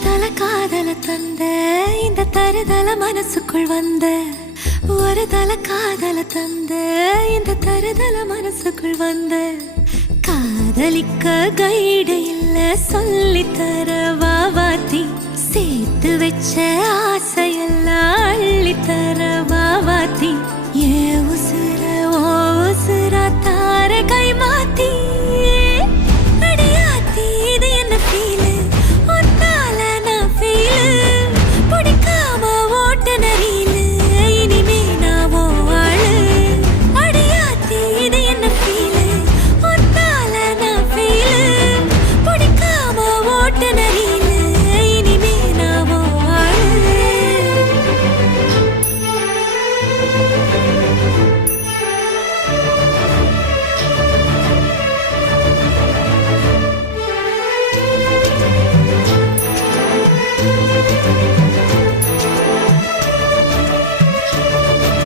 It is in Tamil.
தருதல காதல தந்த இந்த தருதல மனசுக்குள் வந்த ஒரு தல காதல தந்த இந்த தருதல மனசுக்குள் வந்த காதலிக்க கைடு இல்ல சொல்லி தர வாவாத்தி சேர்த்து வச்ச ஆசையெல்லாம் அள்ளி தர வாவாத்தி ஏ உசுர